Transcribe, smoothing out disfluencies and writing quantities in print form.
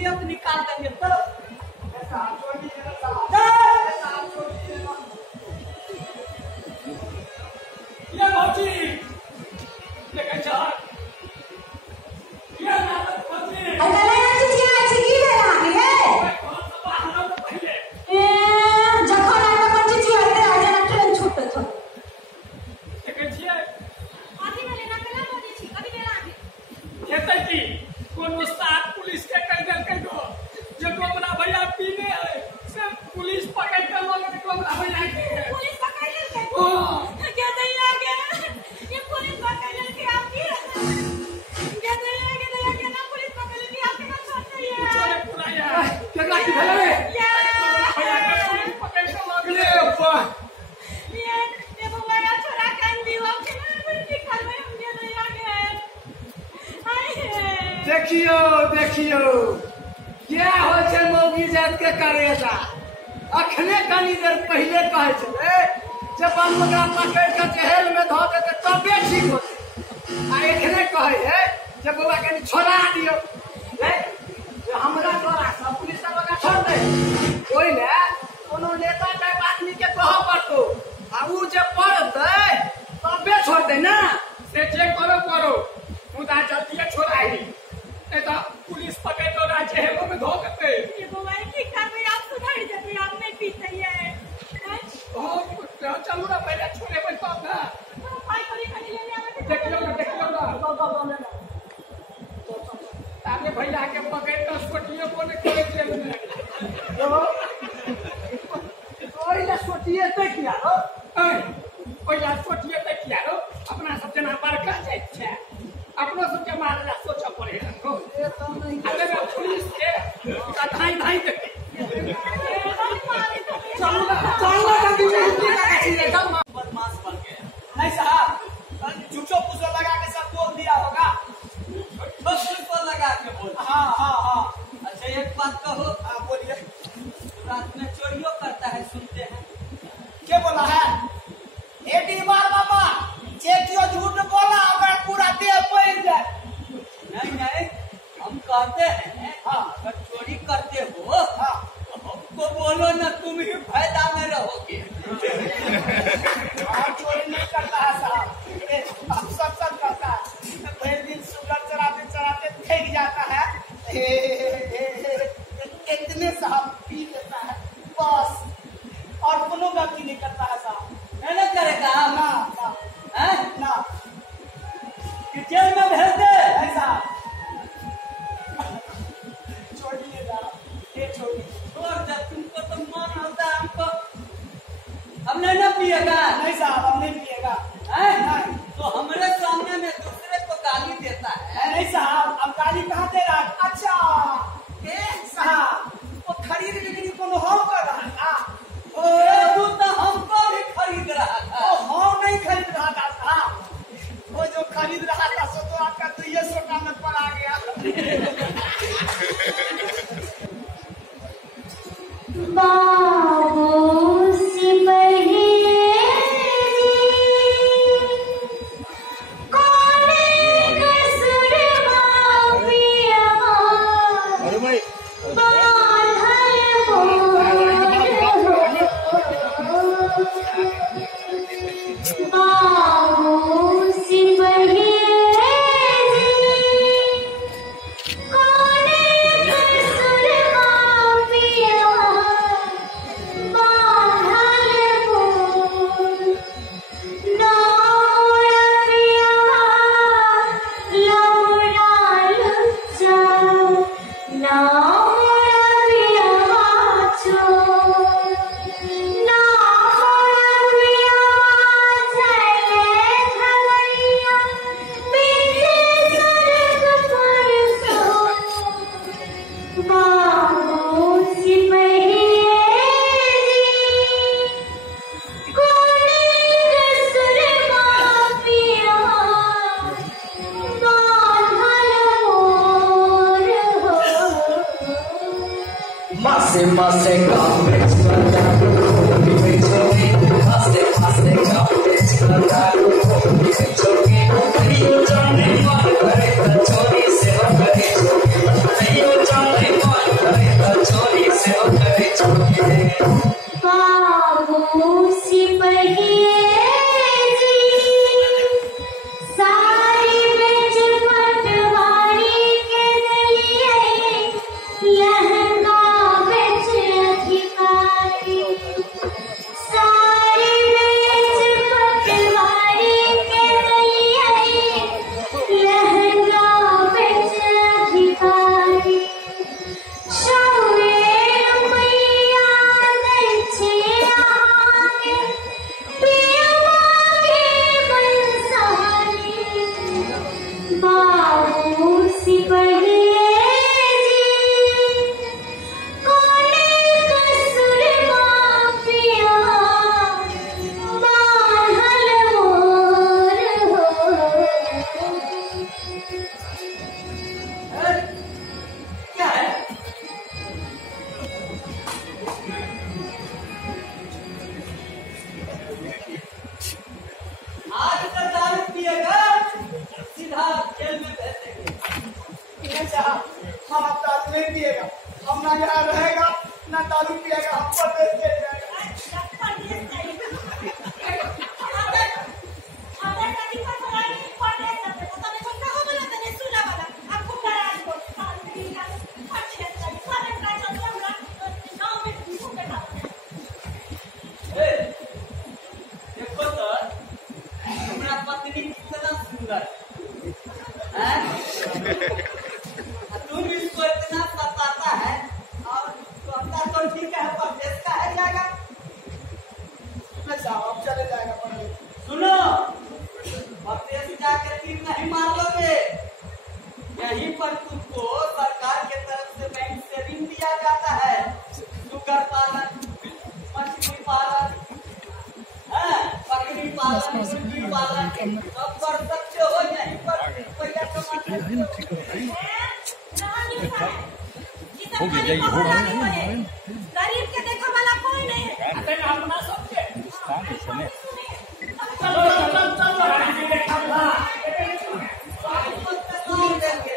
असलियत निकाल देंगे तो ये भौजी लेके जा ये नाटक भौजी अरे चिचिया चिकी बेला है कौन सा बहाना तो पहले ए जखन आटा पर चिचिया रे आजा ना ट्रेन छूटे छ लेके छिए आदि में लेना केला मोदी छी कभी बेला आगे हेतै की कौन उस्ताद पुलिस के कह देल के गो जे गोबरा भैया पीने है से पुलिस पकड़ के लोग के गोबरा भैया के पुलिस पकड़ ले के हां क्या नहीं आगे ये पुलिस पकड़ ले के आपकी क्या नहीं आगे दया के ना पुलिस पकड़ ले के आपके का छोड़ है छोड़े पूरा यार केकरा की भले भैया के पुलिस पकड़ के लोग ले ऊपर ये भैया छोरा कान दीवा के निकल में हम ये नहीं आगे हाय देखियो क्या हो छै मौगी जात के करेला अखने कनी देर पहले कहे छले जब हम ओकरा पकड़ के जेल में धो देते तबे ठीक होते आ एखने कहे है जब बउआ कनी छोड़ा दियो जे हमरा तोरा सब पुलिस वाला छोड़ दे ओइ ने कोनो नेता टाइप आदमी के कह पड़तो आ उ जे पड़ते तबे छोड़ दे ना से चेक करो मुदा जल्दी छोड़ाई नहीं तो पुलिस पकड़ तो राज्य है वो में धो देते ये मोबाइल ठीक ठाक में आप सुधार जाते आप नहीं पीते है चलो ना पहले छोड़े पर तब ना भाई कोई खाली ले आवे देखियो ना ताके भैया के पकड़ के सोटियो कोने करे जेल में ओइ ले सोटिए ते किया रो भैया सोटिए ते किया रो अपना सब जना बड़का जाय छै अपनो सब के मारला सोच पड़े हो अगर पुलिस के कथाई धाई देते चलो जल्दी में बदमाश बन गया नहीं साहब झूठो पुलिस लगा के सब बोल दिया होगा पुलिस को लगा के बोल हाँ अच्छा एक बात कहो बोलिए रात में चोरियों करता है सुनते हैं क्या बोला है ए डीबार बाबा जे क्यों झूठ बोला अगर पूरा देह पड़ जाए नहीं हम कहते हैं अगर चोरी करते हो हमको बोलो ना तुम ही फायदा में रहोगे चोरी नहीं करता है साहब हम सब करता है पहले दिन सुगर चराते फेंक जाता है इतने साहब पी लेता है बस और कोनो गलती नहीं करता है साहब मेहनत करेगा ना कि जेल में भेज दे ऐसा छोड़िएगा ये छोड़िए छोड़ दे तुमको तो मन होता है हमको अब नहीं पिएगा नहीं साहब हम नहीं पिएगा नहीं तो हमारे सामने में दूसरे को गाली देता है नहीं साहब अब गाली कहाँ दे रहा है अच्छा साहब वो खरीद लेकिन कोनो हम कर रहा था तू तो हमको भी खरीद रहा था हम नहीं खरीद रहा था साहब वो जो खरीद रहा था सो तो आपका तो ये सोटा में पड़ा गया बाबू सिपही Masse काम बेच करता खोटी बेचोगी मासे काम बेच करता खोटी बेचोगी नहीं जाने मार करे तो चोरी से करे नहीं जाने मार लहंगा बेच अधिकारी साड़ी बेच पटवारी के गलियाई लहंगा बेच अधिकारी शौर्य मैया दैछे आगे पियवा के बंसारी बाबू सिपहिए जी कोने कसुर माफिया बांधल मोर हो क्या है? आज तो दारू पिएगा सीधा जेल में भेज देंगे। नहीं साहब, हम अब दारू नहीं पिएगा, हम ना यहाँ रहेगा ना दारू पिएगा, हम परदेश चले जाएगा। ए, देखो तो तुम्हारा पत्नी कितना सुंदर है तुम इसको इतना सताता है और कहता तो ठीक है परदेश का है जाएगा। नहीं साहब, अब चले जाएगा परदेश। सुनो परदेश जाकर तीर नहीं मार लोगे, यहीं पर तुमको सरकार के तरफ से बैंक से ऋण दिया जाता है, शुगर पालन, मछली पालन, बकरी पालन, मुर्गी पालन सब कर सकते हो, यहीं पर पैसा कमा सकते हो। गरीब के देखा वाला कोई नहीं है। अरे ना अपना सबके सुने चलो चलो चलो रानी जी देखा था देंगे